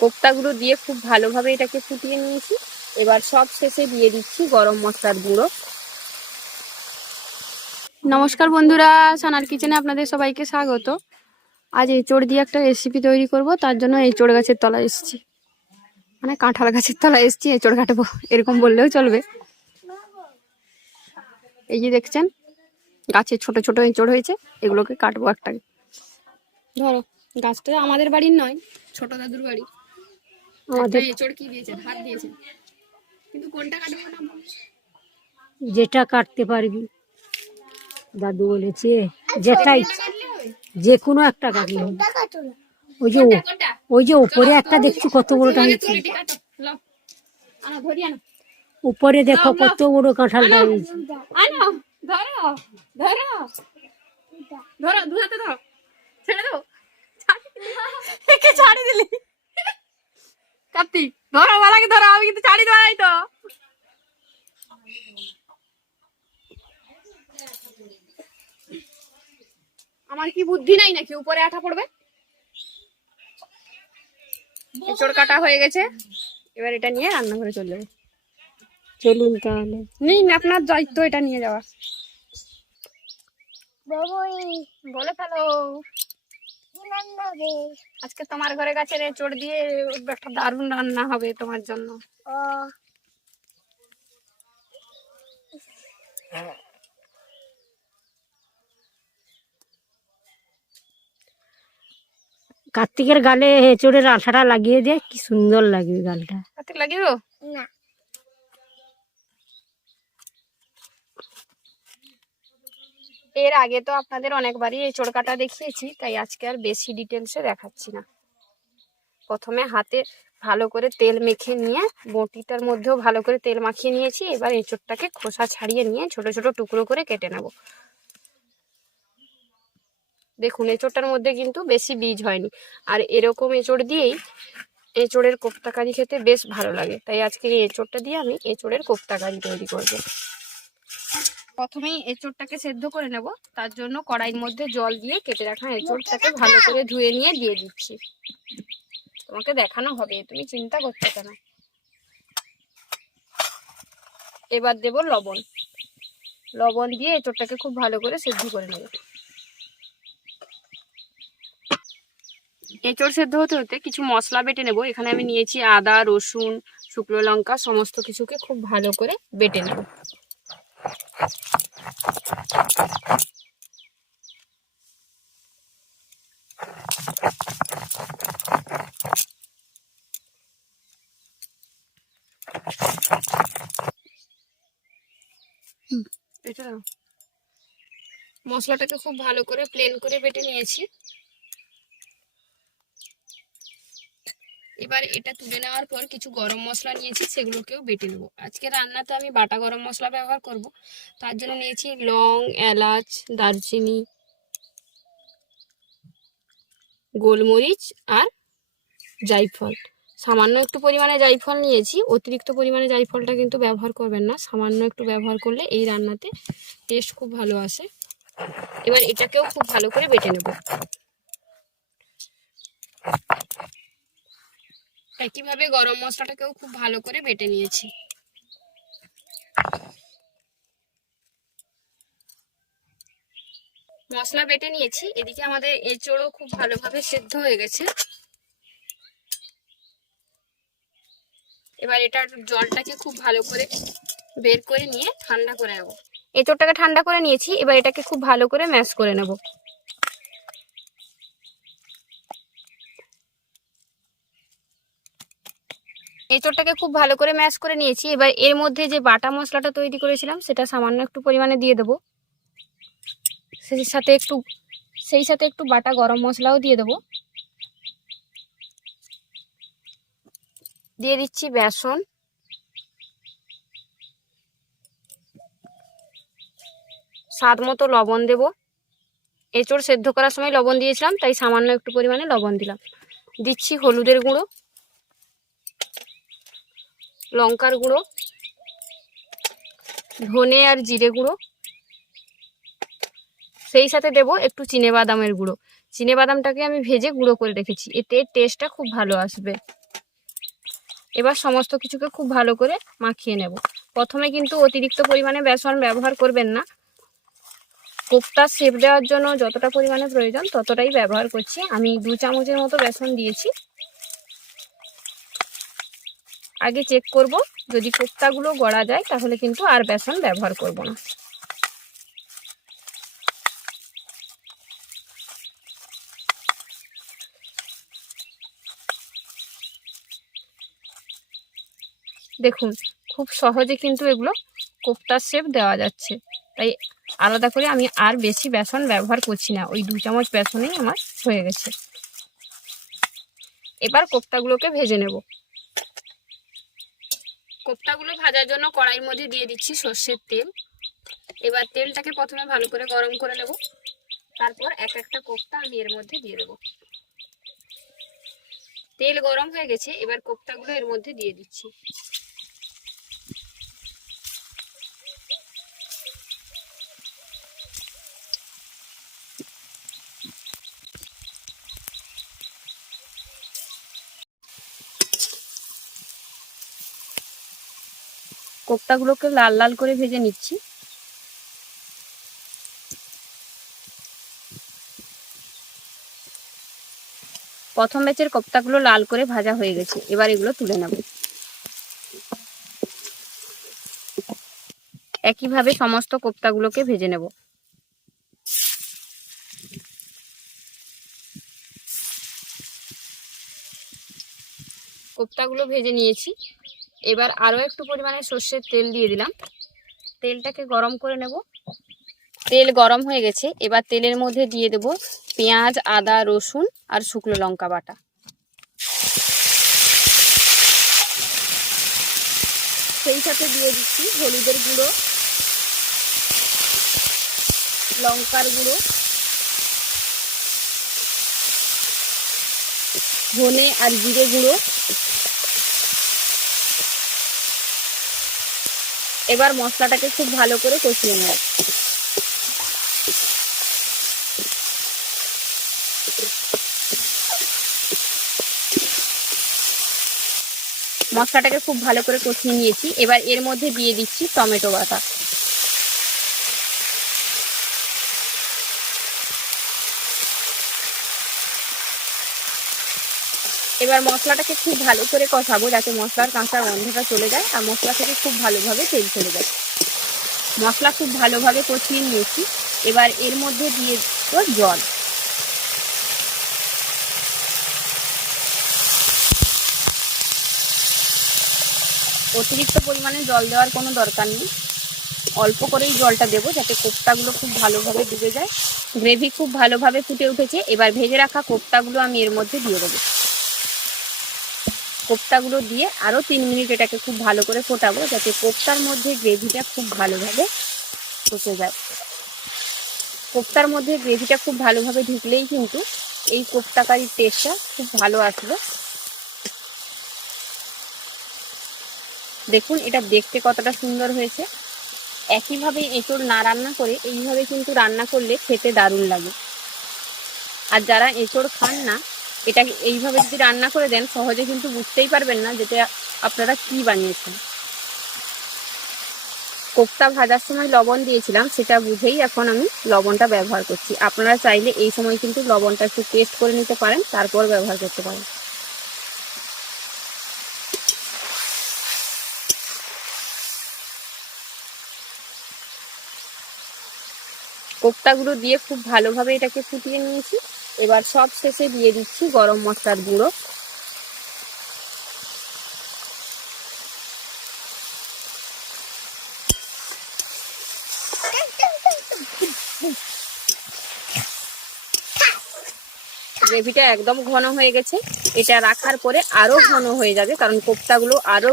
কোপ্তাগুলো দিয়ে খুব ভালোভাবে এটাকে ফুটিয়ে নিয়েছি। এবার সব শেষে দিয়ে দিচ্ছি গরম মশলার গুঁড়ো। নমস্কার বন্ধুরা, সানার কিচেনে আপনাদের সবাইকে স্বাগত। আজ এঁচড় দিয়ে একটা রেসিপি তৈরি করব, তার জন্য এঁচড় গাছের তলায় এসেছি। মানে কাঁঠাল গাছের তলায় এসেছি এঁচড় কাটবো, এরকম বললেও চলবে। এই যে দেখছেন, গাছে ছোট ছোট এঁচড় হয়েছে, এগুলোকে কাটবো একটা ধরো, গাছটা আমাদের বাড়ির নয়, ছোট দাদুর বাড়ি। আমাদের এঁচড় কি দিয়েছে হাত দিয়েছে কিন্তু কোনটা কাটবো না যেটা কাটতে পারবি দাদু বলেছে যেটাই যে কোনো একটা কাটলে ওই যে ওই যে উপরে একটা দেখছি কত বড়টা হয়েছে উপরে দেখো কত বড় কাঁঠালটা হয়েছে ধরো ধরো ধরো দু হাতে ধরো ছেড়ে দাও ছাড়ি দিলি কার্তিক ধরো মালাকে ধরো আমি কিন্তু ছাড়ি দেওয়া নাই তো। আমার কি বুদ্ধি নাই নাকি? উপরে আঠা পড়বে? এঁচড় কাটা হয়ে গেছে। এবার এটা নিয়ে রান্নাঘরে চলে যাব। চলুন তাহলে। নিন আপনার দায়িত্ব এটা নিয়ে যাওয়া বলে ফেলো। আজকে তোমার ঘরে গাছের এঁচড় দিয়ে একটা দারুণ রান্না হবে তোমার জন্য। কার্তিকের গালে হেঁচড়ের আঠাটা লাগিয়ে দিয়ে কি সুন্দর লাগবে গালটা। কার্তিক লাগিয়ে না এর আগে তো আপনাদের অনেকবারই এঁচড় কাটা দেখিয়েছি, তাই আজকে আর বেশি ডিটেলসে দেখাচ্ছি না। প্রথমে হাতে ভালো করে তেল মেখে নিয়ে, বটিটার মধ্যেও ভালো করে তেল মাখিয়ে নিয়েছি, এবার এঁচড়টাকে খোসা ছাড়িয়ে নিয়ে ছোট ছোট টুকরো করে কেটে নেব। দেখুন, এঁচড়টার মধ্যে কিন্তু বেশি বীজ হয়নি। আর এরকম এঁচোড় দিয়েই এঁচোড়ের কোপ্তাকারি খেতে বেশ ভালো লাগে। তাই আজকে এই এঁচড়টা দিয়ে আমি এঁচোড়ের কোপ্তাকারি তৈরি করব। প্রথমেই এঁচড়টাকে সেদ্ধ করে নেব। তার জন্য কড়াইয়ের মধ্যে জল দিয়ে কেটে রাখা এঁচড়টাকে ভালো করে ধুয়ে নিয়ে দিয়ে দিচ্ছি। তোমাকে দেখানো হবে, তুমি চিন্তা করছ কেন? এবার দেব লবণ। লবণ দিয়ে এঁচড়টাকে খুব ভালো করে সেদ্ধ করে নেব। এঁচড় সেদ্ধ হতে হতে কিছু মশলা বেটে নেব। এখানে আমি নিয়েছি আদা, রসুন, শুকনো লঙ্কা, সমস্ত কিছুকে খুব ভালো করে বেটে নেব। এটা। মশলাটাকে খুব ভালো করে প্লেন করে বেটে নিয়েছি এবার এটা তুলে নেওয়ার পর কিছু গরম মশলা নিয়েছি, সেগুলোকেও বেটে নেব। আজকে রান্নাতে আমি বাটা গরম মশলা ব্যবহার করব। তার জন্য নিয়েছি লং, এলাচ, দারচিনি, গোলমরিচ আর জাইফল। সামান্য একটু পরিমাণে জাইফল নিয়েছি, অতিরিক্ত পরিমাণে জাইফলটা কিন্তু ব্যবহার করবেন না। সামান্য একটু ব্যবহার করলে এই রান্নাতে টেস্ট খুব ভালো আসে। এবার এটাকেও খুব ভালো করে বেটে নেব। একইভাবে গরম মশলাটাকেও খুব ভালো করে বেটে নিয়েছি। মশলা বেটে নিয়েছি, এদিকে আমাদের এঁচড়ও খুব ভালোভাবে সেদ্ধ হয়ে গেছে। এবার এটার জলটাকে খুব ভালো করে বের করে নিয়ে ঠান্ডা করে নেব। এঁচড়টাকে ঠান্ডা করে নিয়েছি, এবার এটাকে খুব ভালো করে ম্যাশ করে নেব। এঁচড়টাকে খুব ভালো করে ম্যাশ করে নিয়েছি। এবার এর মধ্যে যে বাটা মশলাটা তৈরি করেছিলাম, সেটা সামান্য একটু পরিমাণে দিয়ে দেবো। সেই সাথে একটু, সেই সাথে একটু বাটা গরম মশলাও দিয়ে দেবো। দিয়ে দিচ্ছি বেসন। স্বাদ মতো লবণ দেব। এঁচড় সেদ্ধ করার সময় লবণ দিয়েছিলাম, তাই সামান্য একটু পরিমাণে লবণ দিলাম। দিচ্ছি হলুদের গুঁড়ো। লঙ্কার গুঁড়ো, ধনে আর জিরে গুঁড়ো, সেই সাথে দেব একটু চিনে বাদামের গুঁড়ো। চিনে বাদামটাকে আমি ভেজে গুঁড়ো করে রেখেছি, এতে টেস্টটা খুব ভালো আসবে। এবার সমস্ত কিছুকে খুব ভালো করে মাখিয়ে নেব। প্রথমে কিন্তু অতিরিক্ত পরিমাণে বেসন ব্যবহার করবেন না। কোপ্তা শেপ দেওয়ার জন্য যতটা পরিমাণে প্রয়োজন ততটাই ব্যবহার করছি। আমি দু চামচের মতো বেসন দিয়েছি। আগে চেক করব। যদি কোপ্তাগুলো গড়া যায়, তাহলে কিন্তু আর বেসন ব্যবহার করব না। দেখুন, খুব সহজে কিন্তু এগুলো কোপ্তার শেপ দেওয়া যাচ্ছে। তাই আলাদা করে আমি আর বেশি বেসন ব্যবহার করছি না। ওই দু চামচ বেসনেই আমার হয়ে গেছে। এবার কোপ্তাগুলোকে ভেজে নেব। কোপ্তাগুলো ভাজার জন্য কড়াইয়ের মধ্যে দিয়ে দিচ্ছি সর্ষের তেল। এবার তেলটাকে প্রথমে ভালো করে গরম করে নেব। তারপর এক একটা কোপ্তা আমি এর মধ্যে দিয়ে দেবো। তেল গরম হয়ে গেছে, এবার কোপ্তাগুলো এর মধ্যে দিয়ে দিচ্ছি। কোপ্তাগুলোকে লাল লাল করে ভেজে নিচ্ছি। প্রথম ব্যাচের কোপ্তাগুলো লাল করে ভাজা হয়ে গেছে, এবার এগুলো তুলে নেব। একইভাবে সমস্ত কোপ্তাগুলোকে ভেজে নেব। কোপ্তাগুলো ভেজে নিয়েছি। এবার আরও একটু পরিমাণে সর্ষের তেল দিয়ে দিলাম। তেলটাকে গরম করে নেব। তেল গরম হয়ে গেছে। এবার তেলের মধ্যে দিয়ে দেব পেঁয়াজ, আদা, রসুন আর শুকনো লঙ্কা বাটা। সেই সাথে দিয়ে দিচ্ছি হলুদের গুঁড়ো, লঙ্কার গুঁড়ো, ধনে আর জিরে গুঁড়ো। এবার মশলাটাকে খুব ভালো করে কষিয়ে নেব। মশলাটাকে খুব ভালো করে কষিয়ে নিয়েছি। এবার এর মধ্যে দিয়ে দিচ্ছি টমেটো বাটা। এবার মশলাটাকে খুব ভালো করে কষাবো যাতে মশলার কাঁচা গন্ধটা চলে যায় আর মশলা থেকে খুব ভালোভাবে তেল চলে যায়। মশলা খুব ভালোভাবে কষিয়ে নিয়েছি। এবার এর মধ্যে দিয়ে দেবো জল। অতিরিক্ত পরিমাণে জল দেওয়ার কোনো দরকার নেই। অল্প করেই জলটা দেবো যাতে কোপ্তাগুলো খুব ভালোভাবে ডুবে যায়। গ্রেভি খুব ভালোভাবে ফুটে উঠেছে। এবার ভেজে রাখা কোপ্তাগুলো আমি এর মধ্যে দিয়ে দেবো। কোপ্তাগুলো দিয়ে আরও তিন মিনিট এটাকে খুব ভালো করে ফোটাবো, যাতে কোপ্তার মধ্যে গ্রেভিটা খুব ভালোভাবে ফুটে যায়। কোপ্তার মধ্যে গ্রেভিটা খুব ভালোভাবে ঢুকলেই কিন্তু এই কোপ্তা কারির টেস্টটা খুব ভালো আসবে। দেখুন, এটা দেখতে কতটা সুন্দর হয়েছে। একইভাবে এঁচড় না রান্না করে এইভাবে কিন্তু রান্না করলে খেতে দারুণ লাগে। আর যারা এঁচড় খান না এটা এইভাবে যদি রান্না করে দেন, সহজে কিন্তু বুঝতেই পারবেন না যেটা আপনারা কি বানিয়েছেন। কোপ্তা ভাজার সময় লবণ দিয়েছিলাম, সেটা বুঝেই এখন আমি লবণটা ব্যবহার করছি। আপনারা চাইলে এই সময় কিন্তু লবণটা একটু টেস্ট করে নিতে পারেন, তারপর ব্যবহার করতে পারেন। কোপ্তাগুলো দিয়ে খুব ভালোভাবে এটাকে ফুটিয়ে নিয়েছি। এবার সব শেষে দিয়ে দিচ্ছি গরম মশলার গুঁড়ো। গ্রেভিটা একদম ঘন হয়ে গেছে। এটা রাখার পরে আরও ঘন হয়ে যাবে, কারণ কোপ্তাগুলো আরও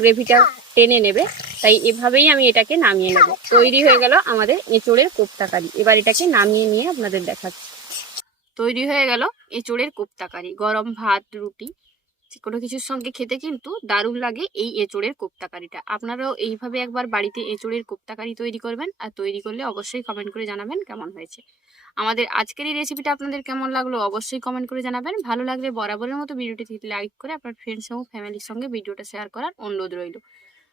গ্রেভিটা টেনে নেবে। তাই এভাবেই আমি এটাকে নামিয়ে নেব। তৈরি হয়ে গেল আমাদের এঁচড়ের কোপ্তা কারি। এবার এটাকে নামিয়ে নিয়ে আপনাদের দেখাচ্ছি। তৈরি হয়ে গেল এঁচড়ের কোপ্তাকারি। গরম ভাত, রুটি, যে কোনো কিছুর সঙ্গে খেতে কিন্তু দারুণ লাগে এই এঁচড়ের কোপ্তাকারিটা। আপনারাও এইভাবে একবার বাড়িতে এঁচড়ের কোপ্তাকারি তৈরি করবেন আর তৈরি করলে অবশ্যই কমেন্ট করে জানাবেন কেমন হয়েছে। আমাদের আজকের এই রেসিপিটা আপনাদের কেমন লাগল অবশ্যই কমেন্ট করে জানাবেন। ভালো লাগলে বরাবরের মতো ভিডিওটি লাইক করে আপনার ফ্রেন্ডস এবং ফ্যামিলির সঙ্গে ভিডিওটা শেয়ার করার অনুরোধ রইল।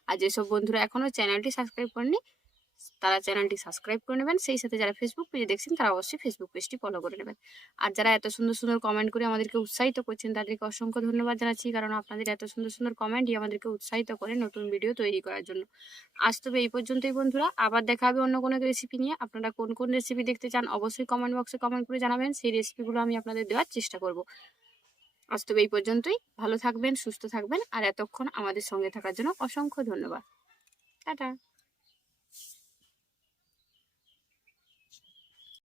আর যেসব বন্ধুরা এখনও চ্যানেলটি সাবস্ক্রাইব করেনি তারা চ্যানেলটি সাবস্ক্রাইব করে নেবেন। সেই সাথে যারা ফেসবুক পেজে দেখছেন, তারা অবশ্যই ফেসবুক পেজটি ফলো করে নেবেন। আর যারা এত সুন্দর সুন্দর কমেন্ট করে আমাদেরকে উৎসাহিত করছেন, তাদেরকে অসংখ্য ধন্যবাদ জানাচ্ছি, কারণ আপনাদের এত সুন্দর সুন্দর কমেন্টই আমাদেরকে উৎসাহিত করে নতুন ভিডিও তৈরি করার জন্য। আজ তবে এই পর্যন্তই বন্ধুরা, আবার দেখা হবে অন্য কোনো রেসিপি নিয়ে। আপনারা কোন কোন রেসিপি দেখতে চান, অবশ্যই কমেন্ট বক্সে কমেন্ট করে জানাবেন। সেই রেসিপিগুলো আমি আপনাদের দেওয়ার চেষ্টা করব। আজ তবে এই পর্যন্তই। ভালো থাকবেন, সুস্থ থাকবেন। আর এতক্ষণ আমাদের সঙ্গে থাকার জন্য অসংখ্য ধন্যবাদ। টাটা।